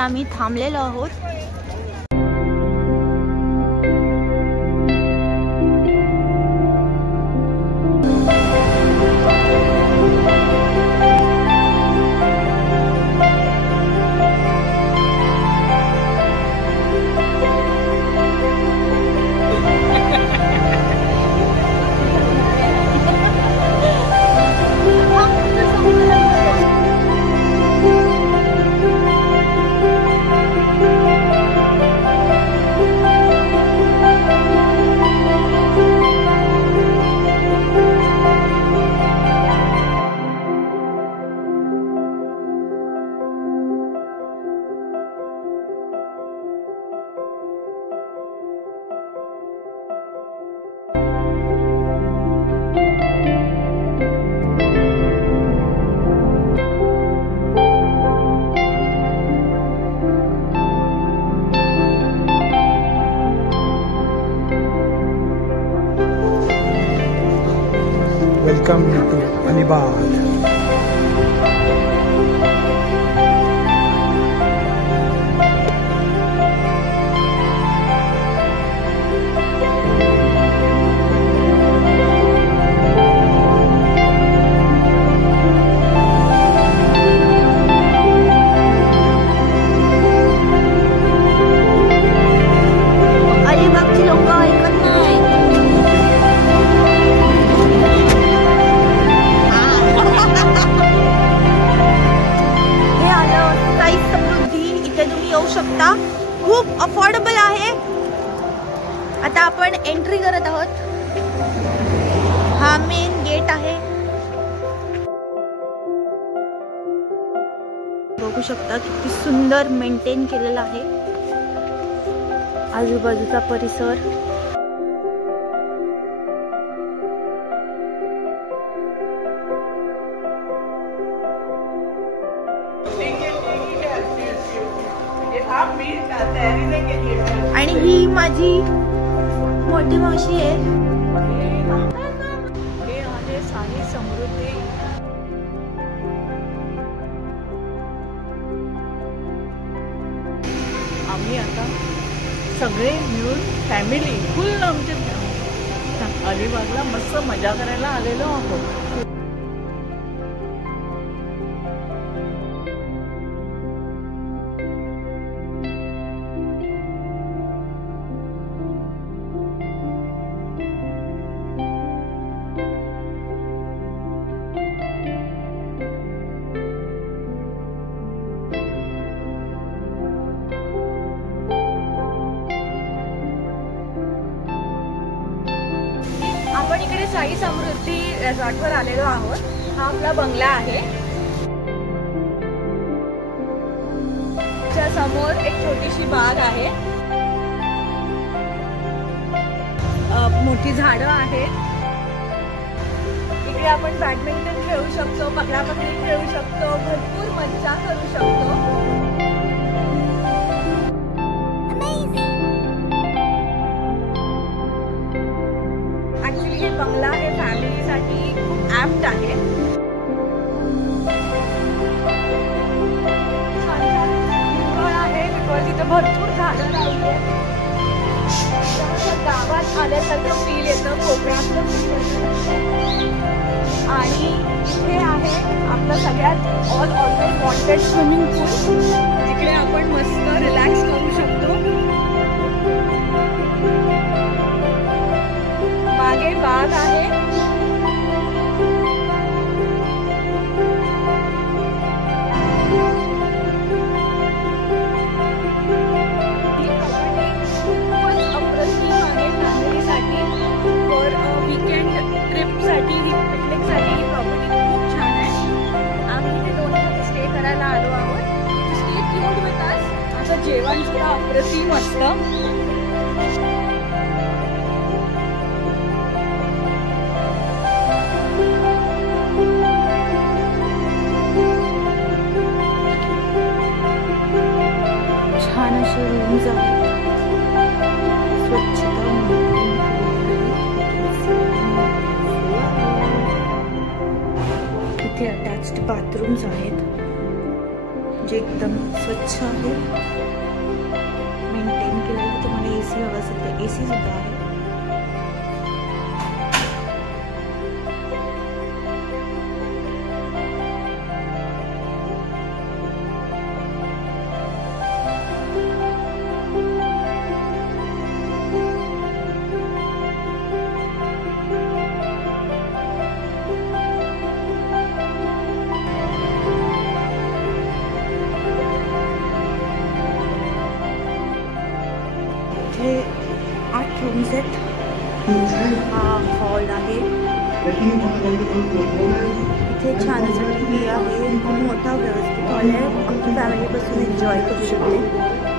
आम्ही थांबलेलो आहोत. Welcome to Alibag. अलिबागची लोक ऐकत नाही. हे आलं साई समृद्धी. इथे तुम्ही येऊ शकता. खूप अफोर्डेबल आहे. आता आपण एंट्री करत आहोत. हा मेन गेट आहे. बघू शकता किती सुंदर मेंटेन केलेला आहे आजूबाजूचा परिसर. आणि ही माझी मोठी मावशी आहे. हे आहे साई समृद्धी. आम्ही आता सगळे मिळून फॅमिली फुल आमच्या अलिबागला मस्त मजा करायला आलेलो आहोत. आपण इकडे साई समृद्धी रिसॉर्टवर आलेलो आहोत. हा आपला बंगला आहे. च्या समोर एक छोटीशी बाग आहे. मोठी झाडं आहेत. इकडे आपण बॅडमिंटन खेळू शकतो, पकडापकडी खेळू शकतो, भरपूर मज्जा करू शकतो. हे बंगला हे फॅमिलीसाठी खूप ॲप्ट आहे. छान छान हिरवळ आहे बिकॉज इथे भरपूर झाडं लावली आहेत. गावात आल्यासारखं फील येतं, कोकणातलं फील येतं. आणि इथे आहे आपलं सगळ्यात ऑलवेज वॉन्टेड स्विमिंग पूल, जिकडे आपण मस्त रिलॅक्स करू शकतो. मागे बाग आहे. खूपच अप्रतिम आहे फॅमिलीसाठी. फॉर वीकेंड ट्रिपसाठी, पिकनिकसाठी ही प्रॉपर्टी खूप छान आहे. आम्ही इथे 2 दिवस स्टे करायला आलो आहोत. Stay tuned with us. आता जेवण सुद्धा अप्रतिम असतं. छान असे रूम्स आहेत. स्वच्छता इथे अटॅच्ड बाथरूम्स आहेत म्हणजे एकदम स्वच्छ आहे, मेंटेन केलेलं. तुम्हाला AC हवं असेल तर AC सुद्धा आहे. इथे 8 रूम्स आहेत. हा हॉल आहे. इथे छान असं TV आहे. खूप मोठा व्यवस्थित हॉल आहे. आपली फॅमिली बसून एन्जॉय करू शकते.